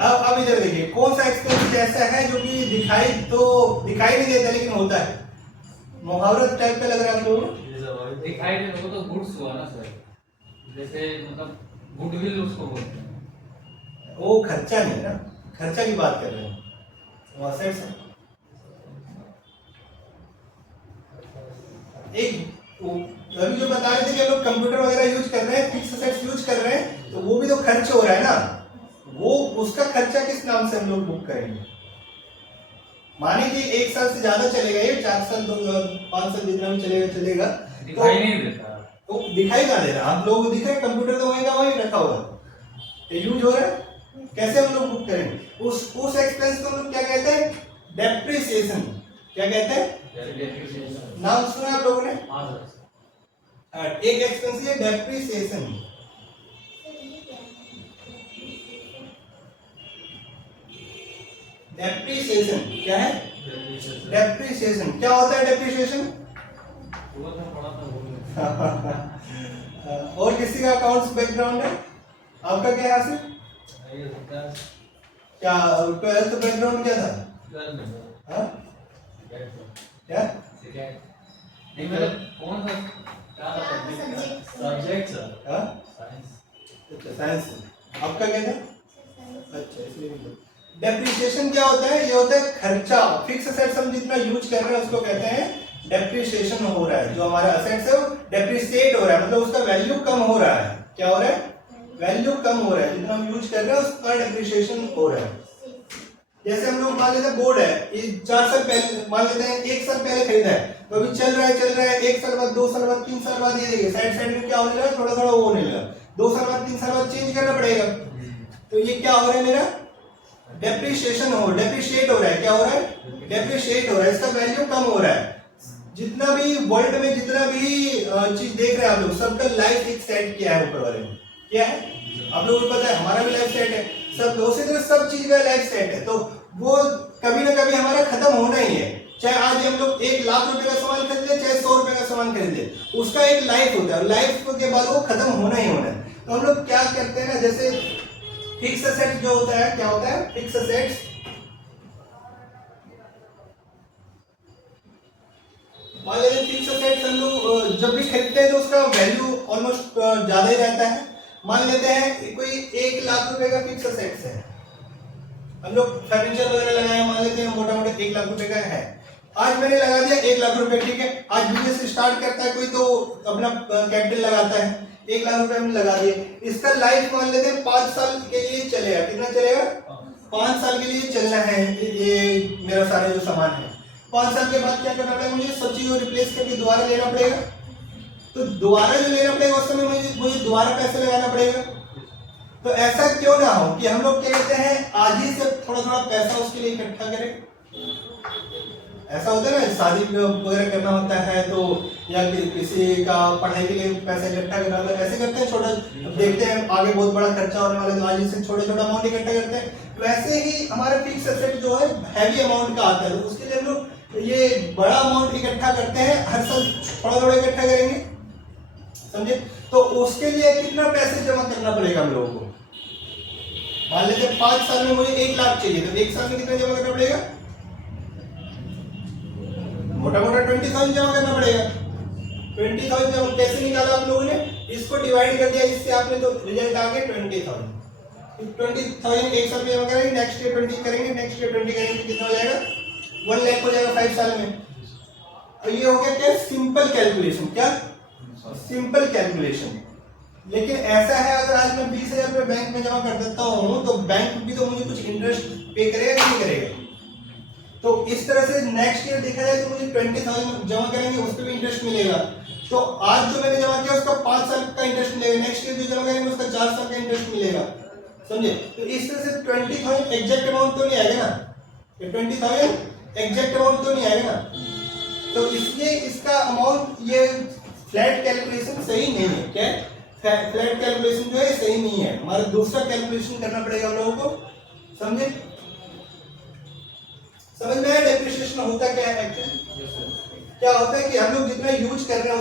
अब इधर देखिए कौन सा एक्सपेंस ऐसा है जो कि दिखाई नहीं देता लेकिन होता है, मुहावरत टाइप का लग रहा है आपको। दिखाई नहीं, वो तो गुड्स हुआ ना सर, जैसे मतलब गुडविल उसको बोलते हैं। वो खर्चा नहीं है ना, खर्चा की बात कर रहे हैं, वो असेट्स है। एक अभी जो बता रहे थे कि हम लोग कंप्यूटर वगैरह यूज कर रहे हैं, फिक्स असेट्स यूज कर रहे हैं, तो वो भी तो खर्च हो रहा है ना, वो उसका खर्चा किस नाम से हम लोग बुक करेंगे। माने कि 1 साल से ज्यादा चलेगा, ये 4 साल 5 साल जितना भी चलेगा दिखाई नहीं देता, तो दिखाई ना दे रहा, आप लोगों को दिख रहा है कंप्यूटर तो वहीं का वहीं रखा हुआ है, यूज हो रहा है, कैसे हम लोग बुक करेंगे उस एक्सपेंस को हम लोग क्या कहते हैं, डेप्रिसिएशन। क्या कहते हैं, नाम सुना आप लोगों ने। एक एक्सपेंस है डेप्रिसिएशन। डेप्रिसिएशन क्या है, डेप्रिसिएशन क्या होता है, डेप्रिसिएशन। और किसी का अकाउंट्स बैकग्राउंड है, आपका क्या है आसिफ, क्या 12th बैकग्राउंड क्या था, हाँ क्या नहीं मतलब कौन सा सब्जेक्ट सर, हाँ अच्छा साइंस, आपका क्या था, अच्छा इसलिए। डेप्रिसिएशन क्या होता है, ये होता है खर्चा, फिक्स असेट्स हम जितना यूज कर रहे हैं उसको कहते हैं डेप्रिसिएशन हो रहा है, जो हमारा असेट्स है वो डेप्रिसिएट हो रहा है, मतलब उसका वैल्यू कम हो रहा है, क्या हो रहा है, वैल्यू कम हो रहा है, जितना हम यूज कर रहे हैं उसका डेप्रिसिएशन हो रहा है। जैसे हम लोग मान लेते हैं बोर्ड है, ये 4 साल पहले मान लेते हैं 1 साल पहले खरीदा है, तो अभी चल रहा है 1 साल बाद 2 साल बाद 3 साल बाद, ये देखिए साइड में क्या होने लगा, थोड़ा थोड़ा वो होने लगा, 2 साल बाद 3 साल बाद चेंज करना पड़ेगा, तो ये क्या हो रहा है मेरा डेप्रिसिएशन डेप्रिशिएट हो रहा है, क्या हो रहा है, डेप्रिशिएट हो रहा है, इसका वैल्यू कम हो रहा है। जितना भी वर्ल्ड में जितना भी चीज देख रहे हैं आप लोग, सबका लाइफ एक सेट किया है ऊपर वाले ने, क्या है आप लोगों को पता है, हमारा भी लाइफ सेट है, सब उसी तरह सब चीज का लाइफ सेट है, तो वो कभी ना कभी हमारा खत्म होना ही है, चाहे आज हम लोग 1 लाख रुपए का सामान खरीद ले, चाहे 100 रुपए का सामान खरीद ले, उसका एक लाइफ होता है, लाइफ के बाद वो खत्म होना ही होना है। तो हम लोग क्या करते हैं ना, जैसे फिक्स असेट्स जो होता है, क्या होता है फिक्स असेट्स, मान लीजिए फिक्स असेट्स हम लोग जब भी खरीदते हैं तो उसका वैल्यू ऑलमोस्ट ज्यादा ही रहता है। मान लेते हैं कोई 1 लाख रुपए का फिक्स असेट्स है, हम लोग फर्नीचर वगैरह लगाए, मान लेते हैं मोटा मोटा 1 लाख रुपए का है, आज मैंने लगा दिया 1 लाख रुपए, ठीक है, आज बिजनेस स्टार्ट करता है कोई तो अपना कैपिटल लगाता है, 1 लाख रुपए हमने लगा दिए, इसका लाइफ मान लेते हैं 5 साल के लिए चलेगा, कितना चलेगा, 5 साल के लिए चलना है ये मेरा सारा जो सामान है, 5 साल के बाद क्या करना पड़ेगा, मुझे सब चीज को रिप्लेस करके दोबारा लेना पड़ेगा, तो दोबारा जो लेना पड़ेगा उस समय मुझे दोबारा पैसे लगाना पड़ेगा। तो ऐसा क्यों ना हो कि हम लोग क्या कहते हैं आज ही से थोड़ा थोड़ा पैसा उसके लिए इकट्ठा करें, ऐसा होता है ना, शादी वगैरह करना होता है तो, या किसी का पढ़ाई के लिए पैसा इकट्ठा करना होता है, ऐसे करते हैं छोटा, देखते हैं आगे बहुत बड़ा खर्चा होने वाला है तो आज ही से छोटा छोटा अमाउंट इकट्ठा करते हैं, तो ऐसे ही हमारा फिक्स एसेट जो है हैवी अमाउंट का आता है, तो उसके लिए हम लोग ये बड़ा अमाउंट इकट्ठा करते हैं, हर साल थोड़ा थोड़ा इकट्ठा करेंगे, समझे, तो उसके लिए कितना पैसे जमा करना पड़ेगा हम लोगों को, मान लेते 5 साल में मुझे 1 लाख चाहिए, तो 1 साल में कितना जमा करना पड़ेगा, मोटा मोटा 20,000 जमा करना पड़ेगा। 20,000 जमा कैसे निकाला आप लोगों ने, इसको डिवाइड कर दिया, इससे आपने तो रिजल्ट आ गया 20,000, 20,000 1 साल में जमा करेंगे, नेक्स्ट ईयर 20 करेंगे, नेक्स्ट ईयर 20 करेंगे, कितना हो जाएगा 1 लाख हो जाएगा 5 साल में। और ये हो गया क्या, सिंपल कैलकुलेशन, क्या सिंपल कैलकुलेशन। लेकिन ऐसा है अगर आज मैं 20,000 रुपए बैंक में जमा कर देता हूँ तो बैंक भी तो मुझे कुछ इंटरेस्ट पे करेगा कि नहीं करेगा, तो इस तरह से नेक्स्ट ईयर देखा जाए तो मुझे 20,000 जमा करेंगे उस पर भी इंटरेस्ट मिलेगा, तो आज जो मैंने जमा किया उसका 5 साल का इंटरेस्ट मिलेगा, नेक्स्ट ईयर जो जमा करेंगे उसका 4 साल का इंटरेस्ट मिलेगा, समझे, तो इस तरह से 20,000 एग्जैक्ट अमाउंट तो नहीं आएगा ना, 20,000 एग्जैक्ट अमाउंट तो नहीं आएगा ना, तो इसलिए इसका अमाउंट ये फ्लैट कैलकुलेशन सही नहीं है, क्या फ्लैट कैलकुलेशन जो है सही नहीं है, हमारा दूसरा कैलकुलेशन करना पड़ेगा हम लोगों को, समझे, समझ में आया डेप्रिसिएशन होता क्या है एक्चुअली, क्या होता है कि हम लोग जितना यूज कर रहे हैं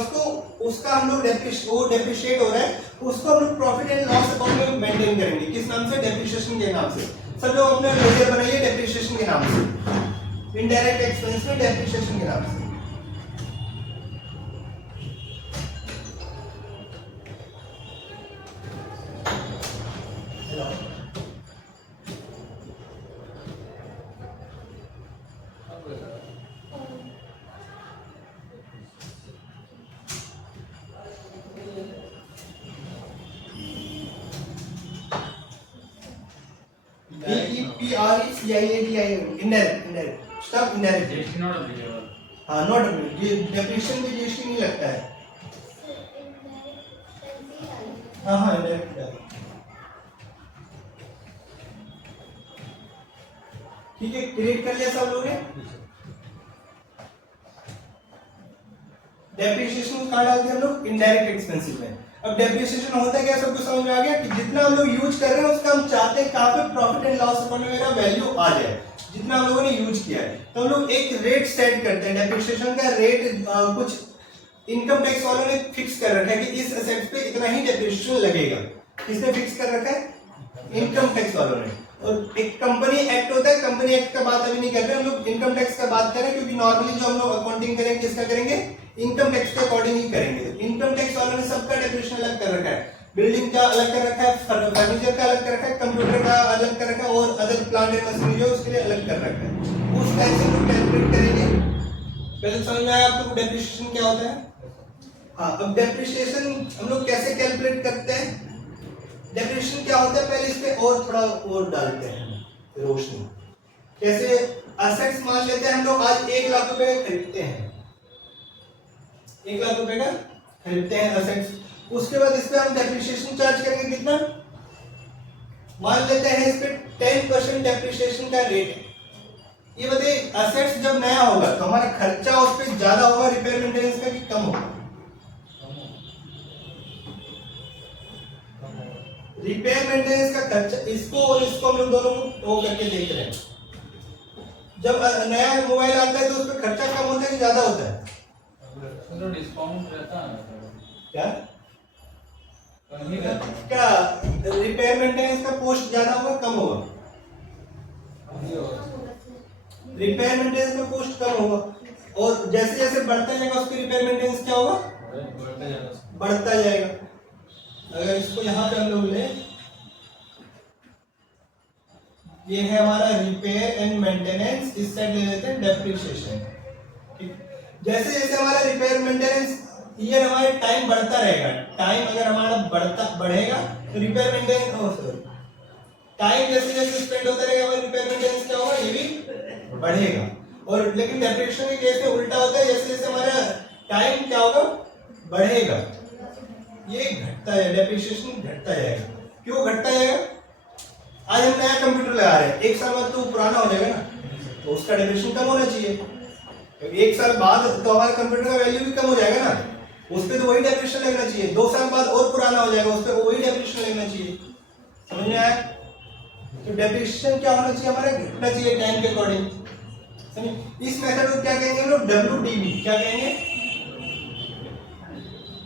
उसका हम लोग डेप्रिशिएट हो रहा है, उसको हम लोग प्रॉफिट एंड लॉस अकाउंट में मेंटेन करेंगे, किस नाम से, डेप्रिसिएशन के नाम से। सब लोग अपने लेजर बनाइए डेप्रिसिएशन के नाम से, इनडायरेक्ट एक्सपेंस में डेप्रिसिएशन के नाम से। इनडायरेक्ट सब इनडायरेक्ट। GST not applicable. हाँ नॉट, ये डेप्रिसिएशन में जीएसटी नहीं लगता है। हाँ हाँ इनडायरेक्ट। ठीक है, क्रिएट कर लिया सब लोगों ने। डेप्रिसिएशन कहाँ डालते हैं हम लोग? इनडायरेक्ट एक्सपेंसिव में। अब डेप्रिसिएशन होता है क्या, सबको समझ में आ गया कि जितना हम लोग यूज कर रहे हैं उसका हम चाहते हैं कहाँ पे प्रॉफिट एंड लॉस अकाउंट में मेरा वैल्यू आ जाए, जितना हम लोगों ने यूज किया है। तो हम लोग एक रेट सेट करते हैं, डेप्रिसिएशन का रेट कुछ इनकम टैक्स वालों ने फिक्स कर रखा है कि इस एसेट पे इतना ही डेप्रिसिएशन लगेगा। किसने फिक्स कर रखा है? इनकम टैक्स वालों ने। और एक कंपनी एक्ट होता है, कंपनी एक्ट का बात अभी नहीं कर रहे हम लोग, इनकम टैक्स का बात करें, क्योंकि नॉर्मली जो हम लोग अकाउंटिंग करेंगे किसका करेंगे? इनकम टैक्स के अकॉर्डिंग ही करेंगे। इनकम टैक्स वालों ने सबका डेफिनेशन अलग कर रखा है, बिल्डिंग का अलग कर रखा है, फर्नीचर का अलग कर रखा है, कंप्यूटर का अलग कर रखा है, और अदर प्लांट एंड मशीनरी जो उसके लिए अलग कर रखा है। उस टाइप से हम कैलकुलेट करेंगे। पहले समझ में आया आपको डेप्रिसिएशन क्या होता है? हाँ, अब डेप्रिसिएशन हम लोग कैसे कैलकुलेट करते हैं? डेप्रिसिएशन क्या होता है पहले इस पे और थोड़ा और डालते हैं रोशनी। कैसे? असेट्स मान लेते हैं हम लोग आज 1 लाख रुपए का खरीदते हैं, 1 लाख रुपए का खरीदते हैं असेट्स। उसके बाद इस पे हम डेप्रिसिएशन चार्ज करेंगे कितना? मान लेते हैं इस पे 10% डेप्रिसिएशन का रेट है। ये बताइए असेट्स जब नया होगा तो हमारा खर्चा उस पे ज्यादा होगा रिपेयर मेंटेनेंस का कि कम होगा? रिपेयर मेंटेनेंस का खर्चा, इसको और इसको हम लोग दोनों को वो करके देख रहे हैं। जब नया मोबाइल आता है तो उस पर खर्चा कम होता है कि ज्यादा होता है? तो डिस्काउंट रहता है क्या कहीं रहता है। क्या रिपेयर मेंटेनेंस का कॉस्ट ज्यादा होगा कम होगा? रिपेयर मेंटेनेंस का कॉस्ट कम होगा, और जैसे जैसे बढ़ता जाएगा उसकी रिपेयर मेंटेनेंस क्या होगा? बढ़ता जाएगा। अगर इसको यहाँ पे हम लोग ले, ये है हमारा रिपेयर एंड मेंटेनेंस, इस साइड ले लेते हैं डेप्रिसिएशन। जैसे जैसे हमारा रिपेयर मेंटेनेंस ईयर हमारे टाइम बढ़ता रहेगा, टाइम अगर हमारा बढ़ेगा तो रिपेयर मेंटेनेंस टाइम जैसे जैसे स्पेंड होता रहेगा हमारा रिपेयर मेंटेनेंस क्या होगा? ये भी बढ़ेगा। और लेकिन डेप्रिसिएशन के केस में उल्टा होता है, जैसे जैसे हमारा टाइम क्या होगा? बढ़ेगा, ये घटता है, डेप्रिसिएशन घटता जाएगा। क्यों घटता जाएगा? आज हम नया कंप्यूटर लगा रहे हैं, 1 साल बाद तो पुराना हो जाएगा ना, तो उसका डेप्रिसिएशन कम होना चाहिए। 1 साल बाद तो हमारे कंप्यूटर का वैल्यू भी कम हो जाएगा ना, उस पर तो वही डेप्रिसिएशन लगना चाहिए। 2 साल बाद और पुराना हो जाएगा, उस पर वही डेप्रिसिएशन लगना चाहिए। समझ में आया? तो डेप्रिसिएशन क्या होना चाहिए? हमारा घटना चाहिए टाइम के अकॉर्डिंग। इस मेथड को क्या कहेंगे हम लोग? WDV। क्या कहेंगे?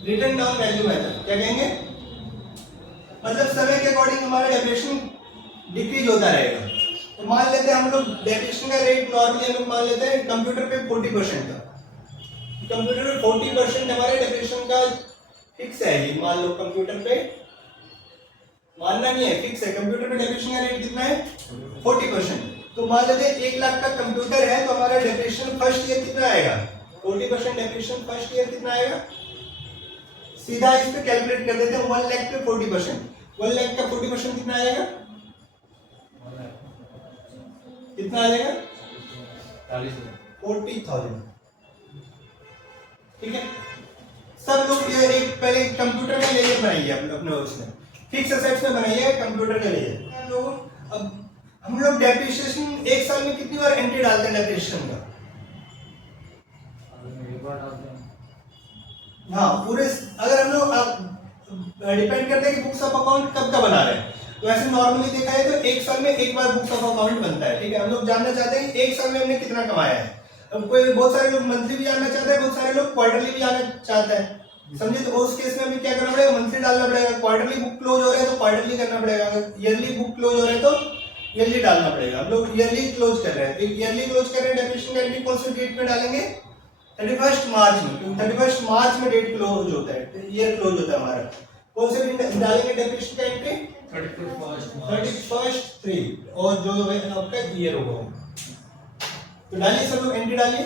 Return down value method. क्या कहेंगे? मतलब समय के अकॉर्डिंग हमारा डेप्रिसिएशन डिक्रीज होता रहेगा। तो मान लेते हैं हम लोग डेप्रिसिएशन का रेट नॉर्मली हम लोग मान लेते हैं कंप्यूटर पे 40% का, कंप्यूटर पे 40% हमारे डेप्रिसिएशन का फिक्स है। ये मान लो कंप्यूटर पे, मानना नहीं है, फिक्स है। कंप्यूटर पे डेप्रिसिएशन का रेट कितना है? 40%। तो मान लेते हैं 1 लाख का कंप्यूटर है तो हमारा डेप्रिसिएशन फर्स्ट ईयर कितना आएगा? 40% डेप्रिसिएशन फर्स्ट ईयर कितना आएगा? सीधा इस पे कैलकुलेट कर देते हैं। 1 लाख पे 40%, 1 लाख का 40% कितना आएगा? कितना आ जाएगा? 40,000। ठीक है, सब लोग ये एक पहले कंप्यूटर का लेयर बनाइए अपने उसमें, फिक्स एसेट्स में बनाइए कंप्यूटर के लेयर। तो अब हम लोग डेप्रिसिएशन 1 साल में कितनी बार एंट्री डालते हैं डेप्रिसिएशन का? हाँ, पूरे अगर हम लोग डिपेंड करते हैं कि बुक्स ऑफ अकाउंट कब का बना रहे हैं। तो ऐसे नॉर्मली देखा है तो 1 साल में एक बार बुक्स ऑफ अकाउंट बनता है। ठीक है, हम लोग जानना चाहते हैं कि 1 साल में हमने कितना कमाया है। अब कोई बहुत सारे लोग मंथली भी जानना चाहते हैं, बहुत सारे लोग क्वार्टरली भी जानना चाहते हैं। समझे? तो उस केस में हमें क्या करना पड़ेगा? मंथली डालना पड़ेगा। क्वार्टरली बुक क्लोज हो रहा है तो क्वार्टरली करना पड़ेगा, अगर ईयरली बुक क्लोज हो रहा है तो ईयरली डालना पड़ेगा। हम लोग ईयरली क्लोज कर रहे हैं, ईयरली क्लोज कर रहे हैं, डेप्रिसिएशन का एंट्री कौन से डेट में डालेंगे? 31 मार्च में, क्योंकि 31 मार्च में डेट क्लोज होता है, ईयर क्लोज होता है हमारा। कौन से दिन डालेंगे डेप्रिसिएशन का एंट्री? 31 3 और जो आपका ईयर होगा। तो डालिए सब लोग, एंट्री डालिए।